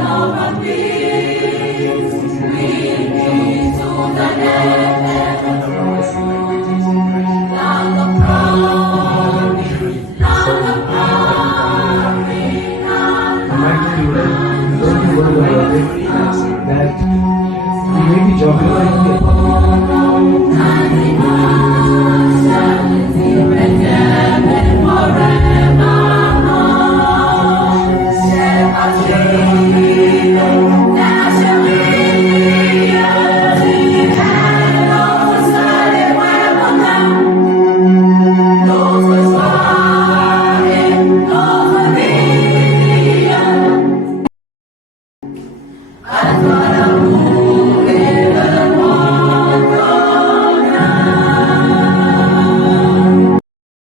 love and peace. Lead me to the heaven of land of promise, land of glory, land of that we may be joking like